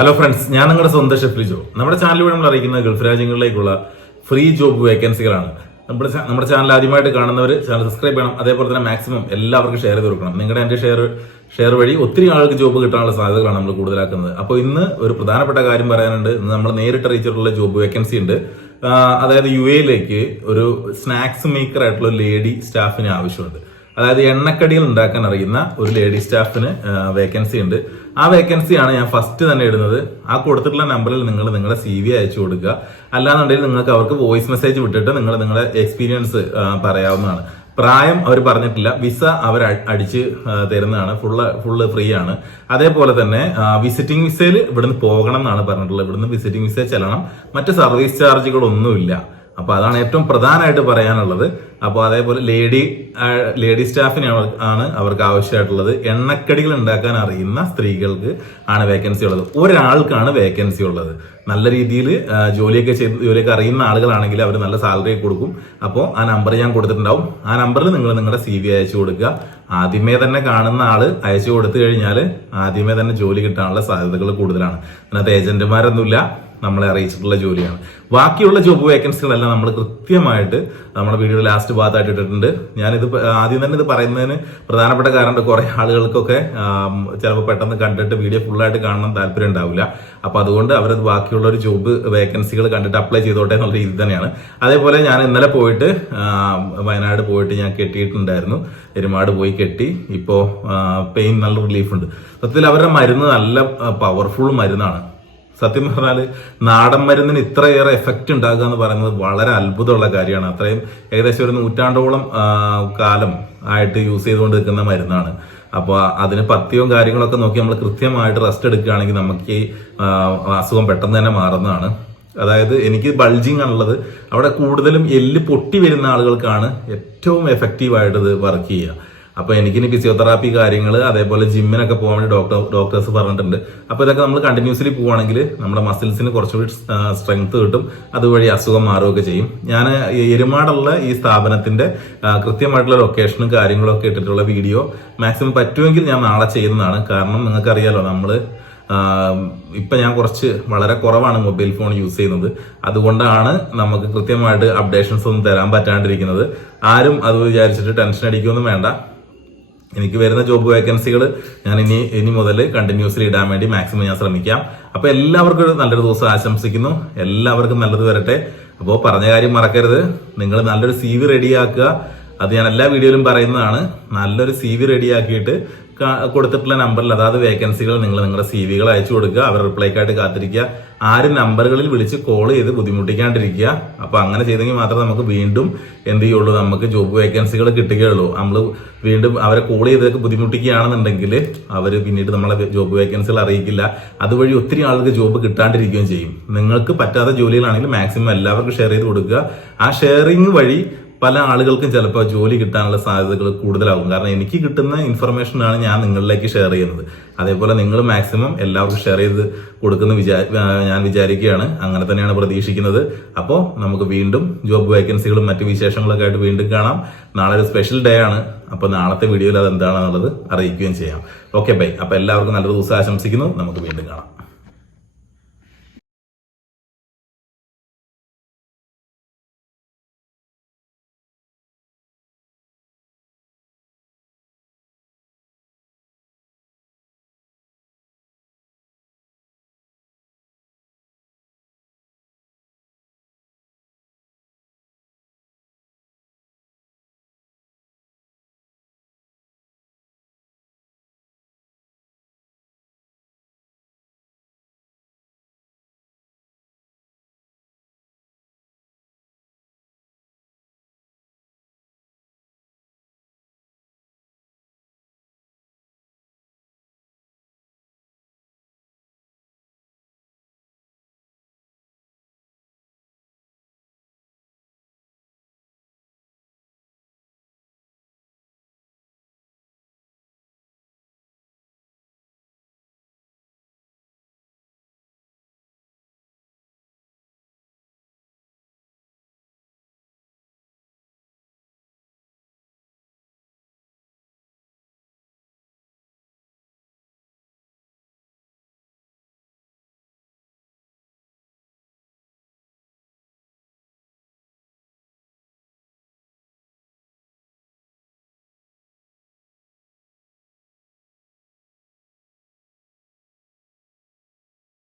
Hello friends, ഞാൻ നിങ്ങളുടെ സ്വന്തം ഷെഫ് ലിജോ. നമ്മുടെ ചാനലിലൂടെ നമ്മൾ അറിയിക്കുന്ന ഗൾഫ് രാജ്യങ്ങളിലേക്കുള്ള ഫ്രീ ജോബ് വേക്കൻസികളാണ്. നമ്മുടെ ചാനൽ ആദ്യമായിട്ട് കാണുന്നവർ ചാനൽ സബ്സ്ക്രൈബ് ചെയ്യണം. അതേപോലെ തന്നെ മാക്സിമം എല്ലാവർക്കും ഷെയർ ചെയ്ത് കൊടുക്കണം. നിങ്ങളുടെ എന്റെ ഷെയർ വഴി ഒത്തിരി ആൾക്ക് ജോബ് കിട്ടാനുള്ള സാധ്യതകളാണ് നമ്മൾ കൂടുതലാക്കുന്നത്. അപ്പോൾ ഇന്ന് ഒരു പ്രധാനപ്പെട്ട കാര്യം പറയാനുണ്ട്. ഇന്ന് നമ്മൾ നേരിട്ട് അറിയിച്ചിട്ടുള്ള ജോബ് വേക്കൻസി ഉണ്ട്. അതായത് UAE-യിലേക്ക് ഒരു സ്നാക്സ് മേക്കർ ആയിട്ടുള്ള ഒരു ലേഡി സ്റ്റാഫിന് ആവശ്യമുണ്ട്. അതായത് എണ്ണക്കടികൾ ഉണ്ടാക്കാൻ അറിയുന്ന ഒരു ലേഡി സ്റ്റാഫിന് വേക്കൻസി ഉണ്ട്. ആ വേക്കൻസിയാണ് ഞാൻ ഫസ്റ്റ് തന്നെ ഇടുന്നത്. ആ കൊടുത്തിട്ടുള്ള നമ്പറിൽ നിങ്ങൾ നിങ്ങളുടെ CV അയച്ചു കൊടുക്കുക. അല്ലാന്നുണ്ടെങ്കിൽ നിങ്ങൾക്ക് അവർക്ക് വോയിസ് മെസ്സേജ് വിട്ടിട്ട് നിങ്ങൾ നിങ്ങളുടെ എക്സ്പീരിയൻസ് പറയാവുന്നതാണ്. പ്രായം അവർ പറഞ്ഞിട്ടില്ല. വിസ അവർ അടിച്ച് തരുന്നതാണ്. ഫുള്ള് ഫ്രീ ആണ്. അതേപോലെ തന്നെ വിസിറ്റിംഗ് വിസയിൽ ഇവിടുന്ന് പോകണം എന്നാണ് പറഞ്ഞിട്ടുള്ളത്. ഇവിടുന്ന് വിസിറ്റിംഗ് വിസ ചെല്ലണം. മറ്റ് സർവീസ് ചാർജുകളൊന്നുമില്ല. അപ്പൊ അതാണ് ഏറ്റവും പ്രധാനമായിട്ട് പറയാനുള്ളത്. അപ്പോൾ അതേപോലെ ലേഡി സ്റ്റാഫിന് ആണ് അവർക്ക് ആവശ്യമായിട്ടുള്ളത്. എണ്ണക്കടികൾ ഉണ്ടാക്കാൻ അറിയുന്ന സ്ത്രീകൾക്ക് ആണ് വേക്കൻസി ഉള്ളത്. ഒരാൾക്കാണ് വേക്കൻസി ഉള്ളത്. നല്ല രീതിയിൽ ജോലിയൊക്കെ അറിയുന്ന ആളുകളാണെങ്കിൽ അവർ നല്ല സാലറി കൊടുക്കും. അപ്പോൾ ആ നമ്പർ ഞാൻ കൊടുത്തിട്ടുണ്ടാവും. ആ നമ്പറിൽ നിങ്ങൾ നിങ്ങളുടെ CV അയച്ചു കൊടുക്കുക. ആദ്യമേ തന്നെ കാണുന്ന ആള് അയച്ചു കൊടുത്തു കഴിഞ്ഞാൽ ആദ്യമേ തന്നെ ജോലി കിട്ടാനുള്ള സാധ്യതകൾ കൂടുതലാണ്. അതിനകത്ത് ഏജന്റുമാരൊന്നുമില്ല. നമ്മളെ അറിയിച്ചിട്ടുള്ള ജോലിയാണ്. ബാക്കിയുള്ള ജോബ് വേക്കൻസികളെല്ലാം നമ്മൾ കൃത്യമായിട്ട് നമ്മുടെ വീഡിയോ ലാസ്റ്റ് ഭാഗത്തായിട്ട് ഇട്ടിട്ടുണ്ട്. ഞാനിത് ആദ്യം തന്നെ ഇത് പറയുന്നതിന് പ്രധാനപ്പെട്ട കാരണം കുറെ ആളുകൾക്കൊക്കെ ചിലപ്പോൾ പെട്ടെന്ന് കണ്ടിട്ട് വീഡിയോ ഫുള്ളായിട്ട് കാണണം താല്പര്യം ഉണ്ടാവില്ല. അപ്പൊ അതുകൊണ്ട് അവരത് ബാക്കിയുള്ള ഒരു ജോബ് വേക്കൻസികൾ കണ്ടിട്ട് അപ്ലൈ ചെയ്തോട്ടെ എന്നുള്ള രീതി തന്നെയാണ്. അതേപോലെ ഞാൻ ഇന്നലെ പോയിട്ട് വയനാട് പോയിട്ട് ഞാൻ കെട്ടിയിട്ടുണ്ടായിരുന്നു. എരുമാട് പോയി കെട്ടി. ഇപ്പോ പെയിൻ നല്ല റിലീഫ് ഉണ്ട്. സത്യത്തിൽ അവരുടെ മരുന്ന് നല്ല പവർഫുൾ മരുന്നാണ്. സത്യം പറഞ്ഞാൽ നാടൻ മരുന്നിന് ഇത്രയേറെ എഫക്റ്റ് ഉണ്ടാകുക എന്ന് പറയുന്നത് വളരെ അത്ഭുതമുള്ള കാര്യമാണ്. അത്രയും ഏകദേശം ഒരു 100 നൂറ്റാണ്ടോളം കാലം ആയിട്ട് യൂസ് ചെയ്തുകൊണ്ട് നിൽക്കുന്ന മരുന്നാണ്. അപ്പോൾ അതിന് പഥ്യവും കാര്യങ്ങളൊക്കെ നോക്കി നമ്മൾ കൃത്യമായിട്ട് റെസ്റ്റ് എടുക്കുകയാണെങ്കിൽ നമുക്ക് ഈ അസുഖം പെട്ടെന്ന് തന്നെ മാറുന്നതാണ്. അതായത് എനിക്ക് ബൾജിങ് ആണുള്ളത്. അവിടെ കൂടുതലും എല്ല് പൊട്ടി വരുന്ന ആളുകൾക്കാണ് ഏറ്റവും എഫക്റ്റീവായിട്ട് ഇത് വർക്ക് ചെയ്യുക. അപ്പൊ എനിക്കിനി ഫിസിയോതെറാപ്പി കാര്യങ്ങൾ അതേപോലെ ജിമ്മിനൊക്കെ പോകാൻ വേണ്ടി ഡോക്ടേഴ്സ് പറഞ്ഞിട്ടുണ്ട്. അപ്പൊ ഇതൊക്കെ നമ്മൾ കണ്ടിന്യൂസ്ലി പോവുകയാണെങ്കിൽ നമ്മുടെ മസിൽസിന് കുറച്ചുകൂടി സ്ട്രെങ്ത് കിട്ടും. അതുവഴി അസുഖം മാറുകയൊക്കെ ചെയ്യും. ഞാൻ എരുമാടുള്ള ഈ സ്ഥാപനത്തിന്റെ കൃത്യമായിട്ടുള്ള ലൊക്കേഷനും കാര്യങ്ങളും ഒക്കെ ഇട്ടിട്ടുള്ള വീഡിയോ മാക്സിമം പറ്റുമെങ്കിൽ ഞാൻ നാളെ ചെയ്യുന്നതാണ്. കാരണം നിങ്ങൾക്കറിയാലോ, ഇപ്പൊ ഞാൻ വളരെ കുറവാണ് മൊബൈൽ ഫോൺ യൂസ് ചെയ്യുന്നത്. അതുകൊണ്ടാണ് നമുക്ക് കൃത്യമായിട്ട് അപ്ഡേഷൻസ് ഒന്നും തരാൻ പറ്റാണ്ടിരിക്കുന്നത്. ആരും അത് വിചാരിച്ചിട്ട് ടെൻഷൻ അടിക്കുകയൊന്നും വേണ്ട. എനിക്ക് വരുന്ന ജോബ് വേക്കൻസികൾ ഞാൻ ഇനി മുതൽ കണ്ടിന്യൂസ്ലി ഇടാൻ വേണ്ടി മാക്സിമം ഞാൻ ശ്രമിക്കാം. അപ്പൊ എല്ലാവർക്കും ഒരു നല്ലൊരു ദിവസം ആശംസിക്കുന്നു. എല്ലാവർക്കും നല്ലത് വരട്ടെ. അപ്പോൾ പറഞ്ഞ കാര്യം മറക്കരുത്. നിങ്ങൾ നല്ലൊരു CV റെഡിയാക്കുക. അത് ഞാൻ എല്ലാ വീഡിയോയിലും പറയുന്നതാണ്. നല്ലൊരു CV റെഡിയാക്കിയിട്ട് കൊടുത്തിട്ടുള്ള നമ്പറിൽ, അതായത് വേക്കൻസികൾ നിങ്ങൾ നിങ്ങളുടെ CVകൾ അയച്ചു കൊടുക്കുക. അവർ റിപ്ലൈക്കായിട്ട് കാത്തിരിക്കുക. ആരും നമ്പറുകളിൽ വിളിച്ച് കോൾ ചെയ്ത് ബുദ്ധിമുട്ടിക്കാണ്ടിരിക്കുക. അപ്പൊ അങ്ങനെ ചെയ്തെങ്കിൽ മാത്രമേ നമുക്ക് വീണ്ടും എന്ത് ചെയ്യുള്ളൂ, നമുക്ക് ജോബ് വേക്കൻസികൾ കിട്ടുകയുള്ളൂ. നമ്മൾ വീണ്ടും അവരെ കോൾ ചെയ്തൊക്കെ ബുദ്ധിമുട്ടിക്കുകയാണെന്നുണ്ടെങ്കിൽ അവർ പിന്നീട് നമ്മളെ ജോബ് വേക്കൻസികൾ അറിയിക്കില്ല. അതുവഴി ഒത്തിരി ആൾക്ക് ജോബ് കിട്ടാണ്ടിരിക്കുകയും ചെയ്യും. നിങ്ങൾക്ക് പറ്റാത്ത ജോലികളാണെങ്കിൽ മാക്സിമം എല്ലാവർക്കും ഷെയർ ചെയ്ത് കൊടുക്കുക. ആ ഷെയറിങ് വഴി പല ആളുകൾക്കും ചിലപ്പോൾ ജോലി കിട്ടാനുള്ള സാധ്യതകൾ കൂടുതലാകും. കാരണം എനിക്ക് കിട്ടുന്ന ഇൻഫർമേഷനാണ് ഞാൻ നിങ്ങളിലേക്ക് ഷെയർ ചെയ്യുന്നത്. അതേപോലെ നിങ്ങൾ മാക്സിമം എല്ലാവർക്കും ഷെയർ ചെയ്ത് കൊടുക്കുന്ന ഞാൻ വിചാരിക്കുകയാണ്. അങ്ങനെ തന്നെയാണ് പ്രതീക്ഷിക്കുന്നത്. അപ്പോൾ നമുക്ക് വീണ്ടും ജോബ് വേക്കൻസികളും മറ്റു വിശേഷങ്ങളൊക്കെ ആയിട്ട് വീണ്ടും കാണാം. നാളെ ഒരു സ്പെഷ്യൽ ഡേ ആണ്. അപ്പോൾ നാളത്തെ വീഡിയോയിൽ അത് എന്താണെന്നുള്ളത് അറിയിക്കുകയും ചെയ്യാം. Okay bye. അപ്പോൾ എല്ലാവർക്കും നല്ലൊരു ദിവസം ആശംസിക്കുന്നു. നമുക്ക് വീണ്ടും കാണാം.